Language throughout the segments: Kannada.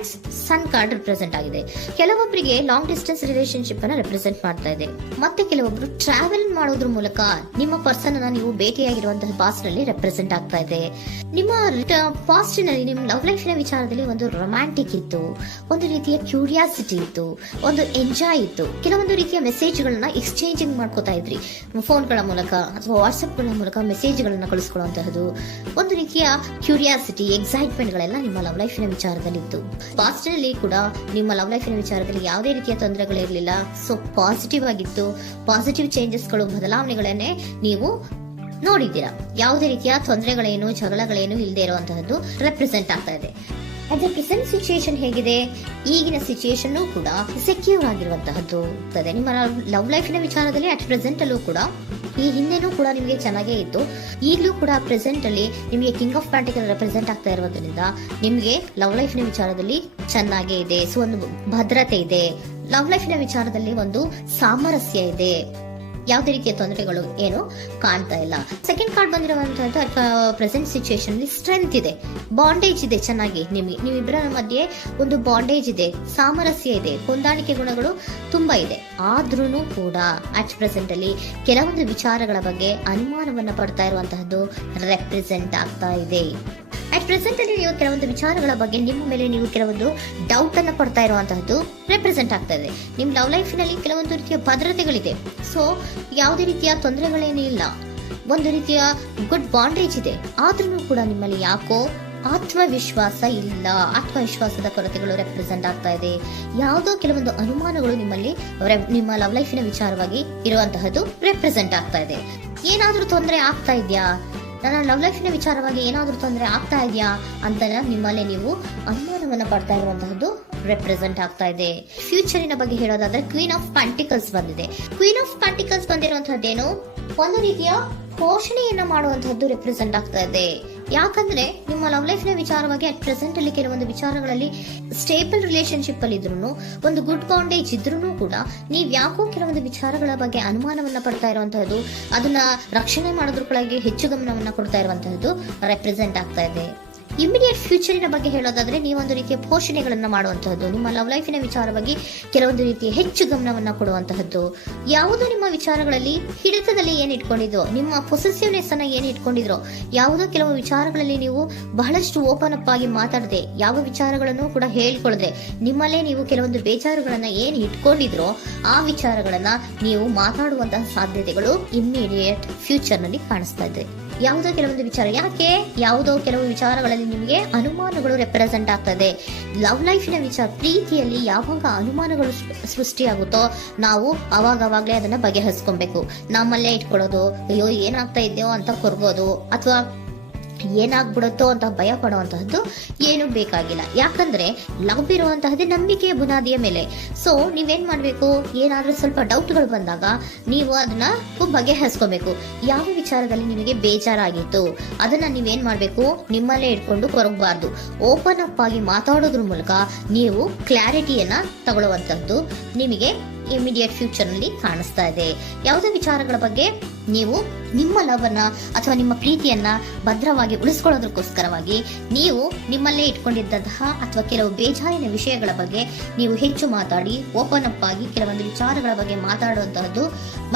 ಕಾರ್ಡ್ಸ್ ಸನ್ ಕಾರ್ಡ್ ರಿಪ್ರೆಸೆಂಟ್ ಆಗಿದೆ. ಕೆಲವೊಬ್ಬರಿಗೆ ಲಾಂಗ್ ಡಿಸ್ಟೆನ್ಸ್ ರಿಲೇಶನ್ಶಿಪ್ ಅನ್ನ ರೆಪ್ರೆಸೆಂಟ್ ಮಾಡ್ತಾ ಇದೆ. ಮತ್ತೆ ಕೆಲವೊಬ್ರು ಟ್ರಾವೆಲ್ ಮಾಡೋದ್ರ ಮೂಲಕ ನಿಮ್ಮ ಪರ್ಸನ್ ಅನ್ನ ನೀವು ಭೇಟಿಯಾಗಿರುವಂತಹ ಪಾಸ್ಟ್ ನಲ್ಲಿ ರೆಪ್ರೆಸೆಂಟ್ ಆಗ್ತಾ ಇದೆ. ನಿಮ್ಮ ಪಾಸ್ಟ್ ನಲ್ಲಿ ನಿಮ್ಮ ಲವ್ ಲೈಫ್ ನ ವಿಚಾರದಲ್ಲಿ ಒಂದು ರೊಮ್ಯಾಂಟಿಕ್ ಇತ್ತು, ಒಂದು ರೀತಿಯ ಕ್ಯೂರಿಯಾಸಿಟಿ ಇತ್ತು, ಒಂದು ಎಂಜಾಯ್ ಇತ್ತು. ಕೆಲವೊಂದು ರೀತಿಯ ಮೆಸೇಜ್ ಗಳನ್ನ ಎಕ್ಸ್ಚೇಂಜಿಂಗ್ ಮಾಡ್ಕೋತಾ ಇದ್ರಿ, ಫೋನ್ಗಳ ಮೂಲಕ ಅಥವಾ ವಾಟ್ಸ್ಆಪ್ ಗಳ ಮೂಲಕ ಮೆಸೇಜ್ ಗಳನ್ನ ಕಳಿಸ್ಕೊಳ್ಳುವಂತಹದ್ದು, ಒಂದು ರೀತಿಯ ಕ್ಯೂರಿಯಾಸಿಟಿ, ಎಕ್ಸೈಟ್ಮೆಂಟ್ ಗಳೆಲ್ಲ ನಿಮ್ಮ ಲವ್ ಲೈಫ್ ನ ವಿಚಾರದಲ್ಲಿ ಇತ್ತು. ಪಾಸ್ಟ್ ನಲ್ಲಿ ಕೂಡ ನಿಮ್ಮ ಲವ್ ಲೈಫ್ ನ ವಿಚಾರದಲ್ಲಿ ಯಾವುದೇ ರೀತಿಯ ತೊಂದರೆಗಳಿರಲಿಲ್ಲ. ಸೊ ಪಾಸಿಟಿವ್ ಆಗಿತ್ತು. ಪಾಸಿಟಿವ್ ಚೇಂಜಸ್ಗಳು, ಬದಲಾವಣೆಗಳನ್ನೇ ನೀವು ನೋಡಿದ್ದೀರಾ. ಯಾವುದೇ ರೀತಿಯ ತೊಂದರೆಗಳೇನು, ಜಗಳಗಳೇನು ಇಲ್ಲದೆ ಇರುವಂತಹದ್ದು ರೆಪ್ರೆಸೆಂಟ್ ಆಗ್ತಾ ಇದೆ. ಅದೇ ಪ್ರೆಸೆಂಟ್ ಸಿಚುಯೇಷನ್ ಹೇಗಿದೆ? ಈಗಿನ ಸಿಚುಯೇಷನ್ ಕೂಡ ಸೆಕ್ಯೂರ್ ಆಗಿರುವಂತಹದ್ದು. ನಿಮ್ಮ ಲವ್ ಲೈಫಿನ ವಿಚಾರದಲ್ಲಿ ಅಟ್ ಪ್ರೆಸೆಂಟ್ ಅಲ್ಲೂ ಕೂಡ, ಈ ಹಿಂದೆನೂ ಕೂಡ ನಿಮಗೆ ಚೆನ್ನಾಗೇ ಇತ್ತು, ಈಗಲೂ ಕೂಡ ಪ್ರೆಸೆಂಟ್ ಅಲ್ಲಿ ನಿಮಗೆ ಕಿಂಗ್ ಆಫ್ ಪ್ಯಾಂಟಿಕಲ್ ರೆಪ್ರೆಸೆಂಟ್ ಆಗ್ತಾ ಇರೋದ್ರಿಂದ ನಿಮಗೆ ಲವ್ ಲೈಫಿನ ವಿಚಾರದಲ್ಲಿ ಚೆನ್ನಾಗೇ ಇದೆ. ಸೊ ಒಂದು ಭದ್ರತೆ ಇದೆ. ಲವ್ ಲೈಫಿನ ವಿಚಾರದಲ್ಲಿ ಒಂದು ಸಾಮರಸ್ಯ ಇದೆ. ಯಾವುದೇ ರೀತಿಯ ತೊಂದರೆಗಳು ಏನು ಕಾಣ್ತಾ ಇಲ್ಲ. ಸೆಕೆಂಡ್ ಕಾರ್ಡ್ ಬಂದಿರುವಂತಹದ್ದು ಪ್ರೆಸೆಂಟ್ ಸಿಚುಯೇಷನ್ ಅಲ್ಲಿ ಸ್ಟ್ರೆಂತ್ ಇದೆ, ಬಾಂಡೇಜ್ ಇದೆ. ಚೆನ್ನಾಗಿ ನೀವಿಬ್ಬರ ಮಧ್ಯೆ ಒಂದು ಬಾಂಡೇಜ್ ಇದೆ, ಸಾಮರಸ್ಯ ಇದೆ, ಹೊಂದಾಣಿಕೆ ಗುಣಗಳು ತುಂಬಾ ಇದೆ. ಆದ್ರೂ ಕೂಡ ಅಟ್ ಪ್ರೆಸೆಂಟ್ ಅಲ್ಲಿ ಕೆಲವೊಂದು ವಿಚಾರಗಳ ಬಗ್ಗೆ ಅನುಮಾನವನ್ನ ಪಡ್ತಾ ಇರುವಂತಹದ್ದು ರೆಪ್ರೆಸೆಂಟ್ ಆಗ್ತಾ ಇದೆ. ಅಟ್ ಪ್ರೆಸೆಂಟ್ ಅಲ್ಲಿ ನೀವು ಕೆಲವೊಂದು ವಿಚಾರಗಳ ಬಗ್ಗೆ ನಿಮ್ಮ ಮೇಲೆ ನೀವು ಕೆಲವೊಂದು ಡೌಟ್ ಅನ್ನ ಪಡ್ತಾ ಇರುವಂತಹದ್ದು ರೆಪ್ರೆಸೆಂಟ್ ಆಗ್ತಾ ಇದೆ. ನಿಮ್ಮ ಲವ್ ಲೈಫ್ ನಲ್ಲಿ ಕೆಲವೊಂದು ರೀತಿಯ ಭದ್ರತೆಗಳಿದೆ. ಸೊ ಯಾವುದೇ ರೀತಿಯ ತೊಂದರೆಗಳೇನೂ ಇಲ್ಲ, ಒಂದು ರೀತಿಯ ಗುಡ್ ಬಾಂಡೇಜ್ ಇದೆ. ಆದ್ರೂ ಕೂಡ ನಿಮ್ಮಲ್ಲಿ ಯಾಕೋ ಆತ್ಮವಿಶ್ವಾಸ ಇಲ್ಲ, ಆತ್ಮವಿಶ್ವಾಸದ ಕೊರತೆಗಳು ರೆಪ್ರೆಸೆಂಟ್ ಆಗ್ತಾ ಇದೆ. ಯಾವುದೋ ಕೆಲವೊಂದು ಅನುಮಾನಗಳು ನಿಮ್ಮಲ್ಲಿ ನಿಮ್ಮ ಲವ್ ಲೈಫಿನ ವಿಚಾರವಾಗಿ ಇರುವಂತಹದ್ದು ರೆಪ್ರೆಸೆಂಟ್ ಆಗ್ತಾ ಇದೆ. ಏನಾದ್ರೂ ತೊಂದರೆ ಆಗ್ತಾ ಇದೆಯಾ, ನನ್ನ ಲವ್ ಲೈಫಿನ ವಿಚಾರವಾಗಿ ಏನಾದ್ರೂ ತೊಂದರೆ ಆಗ್ತಾ ಇದೆಯಾ ಅಂತ ನಿಮ್ಮಲ್ಲಿ ನೀವು ಅನುಮಾನವನ್ನ ಪಡ್ತಾ ಇರುವಂತಹದ್ದು ರೆಪ್ರೆಸೆಂಟ್ ಆಗ್ತಾ ಇದೆ. ಫ್ಯೂಚರಿನ ಬಗ್ಗೆ ಹೇಳೋದಾದ್ರೆ ಕ್ವೀನ್ ಆಫ್ ಪ್ಯಾಂಟಿಕಲ್ಸ್ ಬಂದಿದೆ. ಕ್ವೀನ್ ಆಫ್ ಪ್ಯಾಂಟಿಕಲ್ಸ್ ಬಂದಿರುವಂತಹದ್ದೇನು, ಒಂದು ರೀತಿಯ ಪೋಷಣೆಯನ್ನ ಮಾಡುವಂತಹದ್ದು ರೆಪ್ರೆಸೆಂಟ್ ಆಗ್ತಾ ಇದೆ. ಯಾಕಂದ್ರೆ ನಿಮ್ಮ ಲವ್ ಲೈಫ್ ನ ವಿಚಾರವಾಗಿ ಅಟ್ ಪ್ರೆಸೆಂಟ್ ಅಲ್ಲಿ ಕೆಲವೊಂದು ವಿಚಾರಗಳಲ್ಲಿ ಸ್ಟೇಬಲ್ ರಿಲೇಶನ್ಶಿಪ್ ಅಲ್ಲಿ ಇದ್ರು, ಒಂದು ಗುಡ್ ಬಾಂಡೇಜ್ ಇದ್ರೂ ಕೂಡ ನೀವ್ ಯಾಕೋ ಕೆಲವೊಂದು ವಿಚಾರಗಳ ಬಗ್ಗೆ ಅನುಮಾನವನ್ನ ಪಡ್ತಾ ಇರುವಂತಹದ್ದು, ಅದನ್ನ ರಕ್ಷಣೆ ಮಾಡೋದ್ರೊಳಗೆ ಹೆಚ್ಚು ಗಮನವನ್ನ ಕೊಡ್ತಾ ಇರುವಂತಹದ್ದು ರೆಪ್ರೆಸೆಂಟ್ ಆಗ್ತಾ ಇದೆ. ಇಮಿಡಿಯೇಟ್ ಫ್ಯೂಚರಿನ ಬಗ್ಗೆ ಹೇಳೋದಾದ್ರೆ ನೀವೊಂದು ರೀತಿಯ ಪೋಷಣೆಗಳನ್ನ ಮಾಡುವಂತಹದ್ದು, ನಿಮ್ಮ ಲವ್ ಲೈಫಿನ ವಿಚಾರವಾಗಿ ಕೆಲವೊಂದು ರೀತಿಯ ಹೆಚ್ಚು ಗಮನವನ್ನ ಕೊಡುವಂತಹದ್ದು, ಯಾವುದೋ ನಿಮ್ಮ ವಿಚಾರಗಳಲ್ಲಿ ಹಿಡಿತದಲ್ಲಿ ಏನ್ ಇಟ್ಕೊಂಡಿದ್ರೋ, ನಿಮ್ಮ ಪೊಸೆಸಿವ್ನೆಸ್ ಅನ್ನ ಏನ್ ಇಟ್ಕೊಂಡಿದ್ರೋ, ಯಾವುದೋ ಕೆಲವು ವಿಚಾರಗಳಲ್ಲಿ ನೀವು ಬಹಳಷ್ಟು ಓಪನ್ ಅಪ್ ಆಗಿ ಮಾತಾಡದೆ, ಯಾವ ವಿಚಾರಗಳನ್ನು ಕೂಡ ಹೇಳ್ಕೊಳ್ಳದೆ, ನಿಮ್ಮಲ್ಲೇ ನೀವು ಕೆಲವೊಂದು ಬೇಜಾರುಗಳನ್ನ ಏನ್ ಇಟ್ಕೊಂಡಿದ್ರೋ ಆ ವಿಚಾರಗಳನ್ನ ನೀವು ಮಾತಾಡುವಂತಹ ಸಾಧ್ಯತೆಗಳು ಇಮಿಡಿಯೇಟ್ ಫ್ಯೂಚರ್ ನಲ್ಲಿ ಕಾಣಿಸ್ತಾ ಇದೆ. ಯಾವುದೋ ಕೆಲವೊಂದು ವಿಚಾರ, ಯಾಕೆ ಯಾವುದೋ ಕೆಲವು ವಿಚಾರಗಳಲ್ಲಿ ನಿಮಗೆ ಅನುಮಾನಗಳು ರೆಪ್ರೆಸೆಂಟ್ ಆಗ್ತದೆ. ಲವ್ ಲೈಫಿನ ವಿಚಾರ, ಪ್ರೀತಿಯಲ್ಲಿ ಯಾವಾಗ ಅನುಮಾನಗಳು ಸೃಷ್ಟಿಯಾಗುತ್ತೋ ನಾವು ಅವಾಗವಾಗ್ಲೇ ಅದನ್ನ ಬಗೆಹರಿಸ್ಕೊಬೇಕು. ನಮ್ಮಲ್ಲೇ ಇಟ್ಕೊಳ್ಳೋದು, ಅಯ್ಯೋ ಏನಾಗ್ತಾ ಇದೆಯೋ ಅಂತ ಕೊರ್ಗೋದು ಅಥವಾ ಏನಾಗ್ಬಿಡುತ್ತೋ ಅಂತ ಭಯ ಪಡುವಂತಹದ್ದು ಏನು ಬೇಕಾಗಿಲ್ಲ. ಯಾಕಂದ್ರೆ ಲವ್ ಇರುವಂತಹದ್ದೇ ನಂಬಿಕೆಯ ಬುನಾದಿಯ ಮೇಲೆ. ಸೊ ನೀವೇನ್ ಮಾಡ್ಬೇಕು, ಏನಾದ್ರೂ ಸ್ವಲ್ಪ ಡೌಟ್ಗಳು ಬಂದಾಗ ನೀವು ಅದನ್ನ ಬಗೆಹರಿಸ್ಕೋಬೇಕು. ಯಾವ ವಿಚಾರದಲ್ಲಿ ನಿಮಗೆ ಬೇಜಾರಾಗಿತ್ತು ಅದನ್ನ ನೀವೇನ್ ಮಾಡ್ಬೇಕು, ನಿಮ್ಮಲ್ಲೇ ಇಟ್ಕೊಂಡು ಕೊರಗಬಾರ್ದು. ಓಪನ್ ಅಪ್ ಆಗಿ ಮಾತಾಡೋದ್ರ ಮೂಲಕ ನೀವು ಕ್ಲಾರಿಟಿಯನ್ನ ತಗೊಳ್ಳುವಂತದ್ದು ನಿಮಗೆ ಇಮಿಡಿಯೇಟ್ ಫ್ಯೂಚರ್ ನಲ್ಲಿ ಕಾಣಿಸ್ತಾ ಇದೆ. ಯಾವುದೇ ವಿಚಾರಗಳ ಬಗ್ಗೆ ನೀವು ನಿಮ್ಮ ಲವ್ ಅನ್ನ ಅಥವಾ ನಿಮ್ಮ ಪ್ರೀತಿಯನ್ನ ಭದ್ರವಾಗಿ ಉಳಿಸ್ಕೊಳ್ಳೋದಕ್ಕೋಸ್ಕರವಾಗಿ ನೀವು ನಿಮ್ಮಲ್ಲೇ ಇಟ್ಕೊಂಡಿದ್ದಂತಹ ಅಥವಾ ಕೆಲವು ಬೇಜಾರಿನ ವಿಷಯಗಳ ಬಗ್ಗೆ ನೀವು ಹೆಚ್ಚು ಮಾತಾಡಿ, ಓಪನ್ ಅಪ್ ಆಗಿ ಕೆಲವೊಂದು ವಿಚಾರಗಳ ಬಗ್ಗೆ ಮಾತಾಡುವಂತಹದ್ದು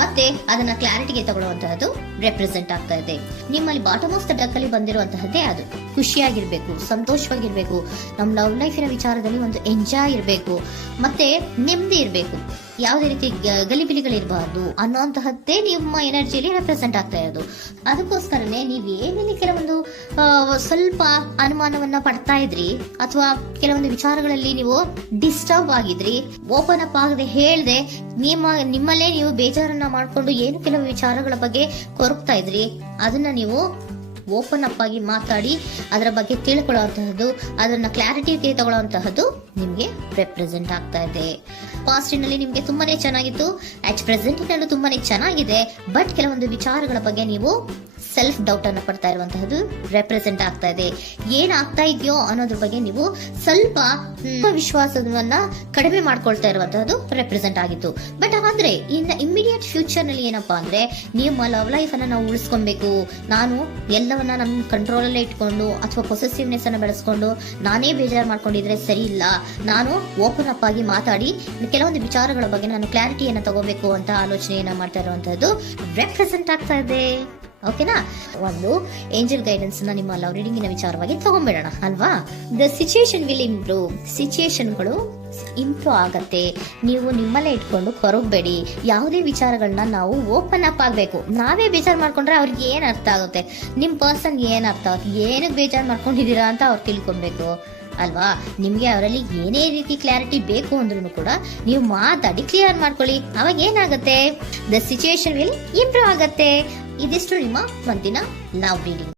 ಮತ್ತೆ ಅದನ್ನ ಕ್ಲಾರಿಟಿಗೆ ತಗೊಳ್ಳುವಂತಹದ್ದು ರೆಪ್ರೆಸೆಂಟ್ ಆಗ್ತಾ ಇದೆ. ನಿಮ್ಮಲ್ಲಿ ಬಾಟಮ್ ಆಫ್ ದ ಡಕ್ ಅಲ್ಲಿ ಬಂದಿರುವಂತಹದ್ದೇ ಅದು. ಖುಷಿಯಾಗಿರ್ಬೇಕು, ಸಂತೋಷವಾಗಿರ್ಬೇಕು, ನಮ್ಮ ಲವ್ ಲೈಫಿನ ವಿಚಾರದಲ್ಲಿ ಒಂದು ಎಂಜಾಯ್ ಇರಬೇಕು, ಮತ್ತೆ ನೆಮ್ಮದಿ ಇರಬೇಕು, ಯಾವುದೇ ರೀತಿ ಗಲಿಬಿಲಿಗಳಿರಬಾರ್ದು ಅನ್ನೋಂತಹದ್ದೇ ನಿಮ್ಮ ಎನರ್ಜಿಯಲ್ಲಿ ರೆಪ್ರೆಸೆಂಟ್ ಆಗ್ತಾ ಇರೋದು. ಅದಕ್ಕೋಸ್ಕರನೇ ನೀವು ಏನೇನು ಕೆಲವೊಂದು ಸ್ವಲ್ಪ ಅನುಮಾನವನ್ನ ಪಡ್ತಾ ಇದ್ರಿ ಅಥವಾ ಕೆಲವೊಂದು ವಿಚಾರಗಳಲ್ಲಿ ನೀವು ಡಿಸ್ಟರ್ಬ್ ಆಗಿದ್ರಿ, ಓಪನ್ ಅಪ್ ಆಗದೆ ಹೇಳ್ದೆ ನಿಮ್ಮಲ್ಲೇ ನೀವು ಬೇಜಾರನ್ನ ಮಾಡ್ಕೊಂಡು ಏನು ಕೆಲವು ವಿಚಾರಗಳ ಬಗ್ಗೆ ಕೊರಗ್ತಾ ಇದ್ರಿ, ಅದನ್ನ ನೀವು ಓಪನ್ ಅಪ್ ಆಗಿ ಮಾತಾಡಿ ಅದರ ಬಗ್ಗೆ ತಿಳ್ಕೊಳ್ಳುವಂತಹದ್ದು, ಅದನ್ನ ಕ್ಲಾರಿಟಿಗೆ ತಗೊಳ್ಳುವಂತಹದ್ದು ನಿಮ್ಗೆ ರೆಪ್ರೆಸೆಂಟ್ ಆಗ್ತಾ ಇದೆ. ಪಾಸ್ಟಿನಲ್ಲಿ ನಿಮ್ಗೆ ತುಂಬಾನೇ ಚೆನ್ನಾಗಿತ್ತು, ಅಟ್ ಪ್ರೆಸೆಂಟಿನಲ್ಲೂ ತುಂಬಾನೇ ಚೆನ್ನಾಗಿದೆ. ಬಟ್ ಕೆಲವೊಂದು ವಿಚಾರಗಳ ಬಗ್ಗೆ ನೀವು ಸೆಲ್ಫ್ ಡೌಟ್ ಅನ್ನು ಪಡ್ತಾ ಇರುವಂತಹದ್ದು ರೆಪ್ರೆಸೆಂಟ್ ಆಗ್ತಾ ಇದೆ. ಏನಾಗ್ತಾ ಇದೆಯೋ ಅನ್ನೋದ್ರ ಬಗ್ಗೆ ನೀವು ಸ್ವಲ್ಪ ವಿಶ್ವಾಸವನ್ನ ಕಡಿಮೆ ಮಾಡ್ಕೊಳ್ತಾ ಇರುವಂತಹದ್ದು ರೆಪ್ರೆಸೆಂಟ್ ಆಗಿತ್ತು. ಬಟ್ ಆದ್ರೆ ಇನ್ನು ಇಮಿಡಿಯೇಟ್ ಫ್ಯೂಚರ್ ನಲ್ಲಿ ಏನಪ್ಪಾ ಅಂದ್ರೆ ನಿಮ್ಮ ಲವ್ ಲೈಫ್ ಅನ್ನ ನಾವು ಉಳಿಸ್ಕೊಬೇಕು, ನಾನು ಎಲ್ಲವನ್ನ ನಮ್ಮ ಕಂಟ್ರೋಲ್ ಅಲ್ಲೇ ಇಟ್ಕೊಂಡು ಅಥವಾ ಪೊಸೆಸಿವ್ನೆಸ್ ಅನ್ನ ಬೆಳೆಸ್ಕೊಂಡು ನಾನೇ ಬೇಜಾರು ಮಾಡ್ಕೊಂಡಿದ್ರೆ ಸರಿ ಇಲ್ಲ, ನಾನು ಓಪನ್ ಅಪ್ ಆಗಿ ಮಾತಾಡಿ ಕೆಲವೊಂದು ವಿಚಾರಗಳ ಬಗ್ಗೆ ನಾನು ಕ್ಲಾರಿಟಿಯನ್ನ ತಗೋಬೇಕು ಅಂತ ಆಲೋಚನೆಯನ್ನ ಮಾಡ್ತಾ ಇರುವಂತಹದ್ದು ರೆಪ್ರೆಸೆಂಟ್ ಆಗ್ತಾ ಇದೆ. ಓಕೆನಾ? ಒಂದು ಏಂಜಲ್ ಗೈಡೆನ್ಸ್ ನ ನಿಮ್ಮ ಲವ್ ರೀಡಿಂಗಿನ ವಿಚಾರವಾಗಿ ತಗೊಂಡ್ಬಿಡೋಣ ಅಲ್ವಾ. ದ ಸಿಚುಯೇಷನ್ ವಿಲ್ ಇಂಪ್ರೂವ್, ಸಿಚುಯೇಷನ್ಗಳು ಇಂಪ್ರೂವ್ ಆಗತ್ತೆ. ನೀವು ನಿಮ್ಮಲ್ಲೇ ಇಟ್ಕೊಂಡು ಹೊರಗಬೇಡಿ. ಯಾವುದೇ ವಿಚಾರಗಳನ್ನ ನಾವು ಓಪನ್ ಅಪ್ ಆಗಬೇಕು. ನಾವೇ ಬೇಜಾರು ಮಾಡ್ಕೊಂಡ್ರೆ ಅವ್ರಿಗೆ ಏನ್ ಅರ್ಥ ಆಗುತ್ತೆ, ನಿಮ್ ಪರ್ಸನ್ ಏನ್ ಅರ್ಥ ಆಗುತ್ತೆ, ಏನಕ್ಕೆ ಬೇಜಾರು ಮಾಡ್ಕೊಂಡಿದ್ದೀರಾ ಅಂತ ಅವ್ರು ತಿಳ್ಕೊಬೇಕು ಅಲ್ವಾ. ನಿಮ್ಗೆ ಅವರಲ್ಲಿ ಏನೇ ರೀತಿ ಕ್ಲಾರಿಟಿ ಬೇಕು ಅಂದ್ರೂ ಕೂಡ ನೀವು ಮಾತಾಡಿ ಕ್ಲಿಯರ್ ಮಾಡ್ಕೊಳ್ಳಿ. ಅವಾಗ ಏನಾಗುತ್ತೆ, ದ ಸಿಚುಯೇಷನ್ ವಿಲ್ ಇಂಪ್ರೂವ್ ಆಗತ್ತೆ. ಇದಿಷ್ಟು ನಿಮ್ಮ ಒಂದಿನ ಲವ್ ರೀಡಿಂಗ್.